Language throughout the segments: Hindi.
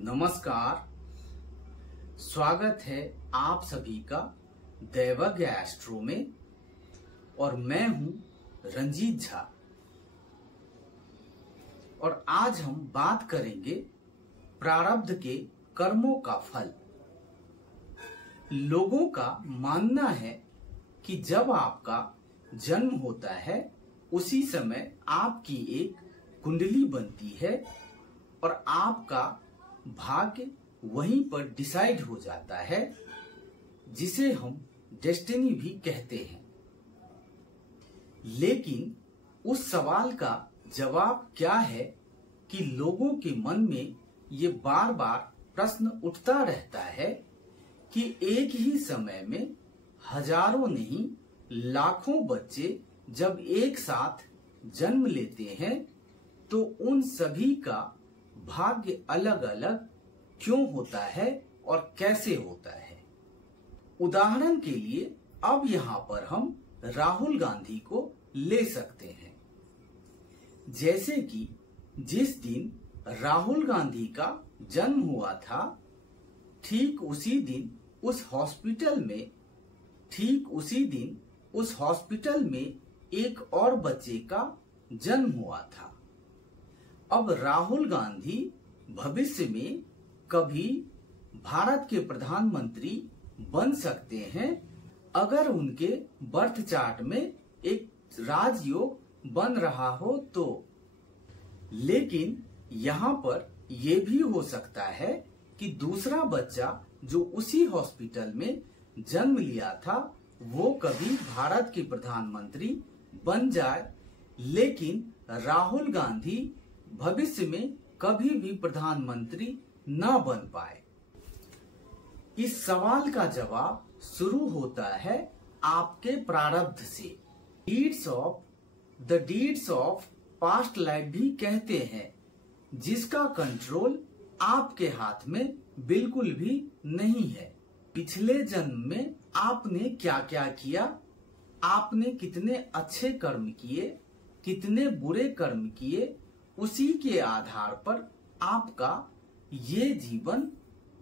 नमस्कार, स्वागत है आप सभी का दैवज्ञ एस्ट्रो में। और मैं हूं रंजीत झा। और आज हम बात करेंगे प्रारब्ध के कर्मों का फल। लोगों का मानना है कि जब आपका जन्म होता है उसी समय आपकी एक कुंडली बनती है और आपका भाग्य वहीं पर डिसाइड हो जाता है, जिसे हम डेस्टिनी भी कहते हैं। लेकिन उस सवाल का जवाब क्या है कि लोगों के मन में ये बार बार प्रश्न उठता रहता है कि एक ही समय में हजारों नहीं लाखों बच्चे जब एक साथ जन्म लेते हैं तो उन सभी का भाग्य अलग अलग क्यों होता है और कैसे होता है। उदाहरण के लिए अब यहाँ पर हम राहुल गांधी को ले सकते हैं। जैसे कि जिस दिन राहुल गांधी का जन्म हुआ था, ठीक उसी दिन उस हॉस्पिटल में एक और बच्चे का जन्म हुआ था। अब राहुल गांधी भविष्य में कभी भारत के प्रधानमंत्री बन सकते हैं अगर उनके बर्थ चार्ट में एक राजयोग बन रहा हो तो। लेकिन यहाँ पर यह भी हो सकता है कि दूसरा बच्चा जो उसी हॉस्पिटल में जन्म लिया था वो कभी भारत के प्रधानमंत्री बन जाए, लेकिन राहुल गांधी भविष्य में कभी भी प्रधानमंत्री न बन पाए। इस सवाल का जवाब शुरू होता है आपके प्रारब्ध से। डीड्स ऑफ पास्ट लाइफ भी कहते हैं, जिसका कंट्रोल आपके हाथ में बिल्कुल भी नहीं है। पिछले जन्म में आपने क्या क्या किया, आपने कितने अच्छे कर्म किए, कितने बुरे कर्म किए, उसी के आधार पर आपका ये जीवन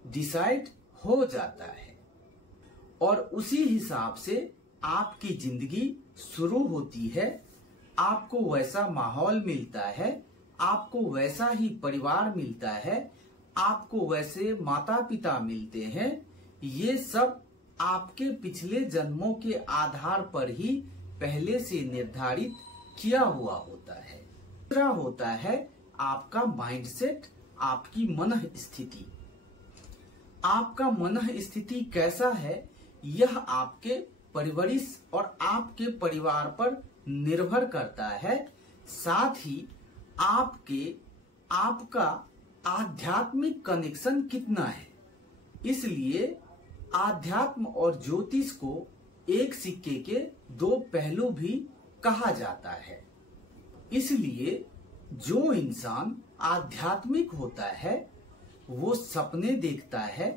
डिसाइड हो जाता है और उसी हिसाब से आपकी जिंदगी शुरू होती है। आपको वैसा माहौल मिलता है, आपको वैसा ही परिवार मिलता है, आपको वैसे माता पिता मिलते हैं। ये सब आपके पिछले जन्मों के आधार पर ही पहले से निर्धारित किया हुआ होता है। दूसरा होता है आपका माइंडसेट, आपकी मन स्थिति। आपका मन स्थिति कैसा है यह आपके परवरिश और आपके परिवार पर निर्भर करता है। साथ ही आपका आध्यात्मिक कनेक्शन कितना है। इसलिए आध्यात्म और ज्योतिष को एक सिक्के के दो पहलू भी कहा जाता है। इसलिए जो इंसान आध्यात्मिक होता है वो सपने देखता है,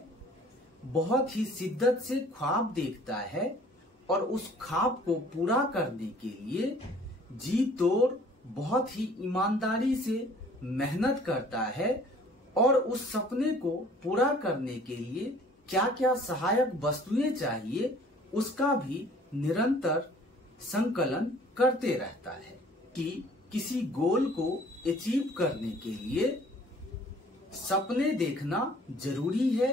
बहुत ही शिद्दत से ख्वाब देखता है और उस ख्वाब को पूरा करने के लिए जी तोड़ बहुत ही ईमानदारी से मेहनत करता है और उस सपने को पूरा करने के लिए क्या क्या सहायक वस्तुएं चाहिए उसका भी निरंतर संकलन करते रहता है। कि किसी गोल को अचीव करने के लिए सपने देखना जरूरी है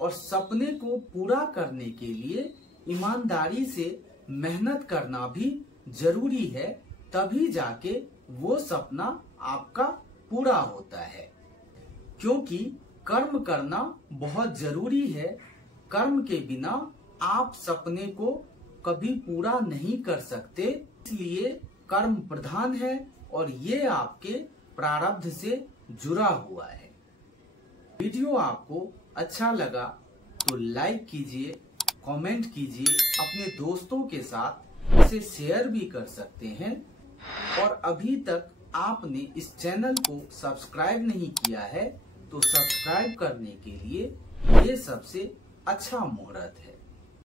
और सपने को पूरा करने के लिए ईमानदारी से मेहनत करना भी जरूरी है, तभी जाके वो सपना आपका पूरा होता है। क्योंकि कर्म करना बहुत जरूरी है। कर्म के बिना आप सपने को कभी पूरा नहीं कर सकते। इसलिए कर्म प्रधान है और ये आपके प्रारब्ध से जुड़ा हुआ है। वीडियो आपको अच्छा लगा तो लाइक कीजिए, कमेंट कीजिए, अपने दोस्तों के साथ इसे शेयर भी कर सकते हैं। और अभी तक आपने इस चैनल को सब्सक्राइब नहीं किया है तो सब्सक्राइब करने के लिए ये सबसे अच्छा मुहूर्त है।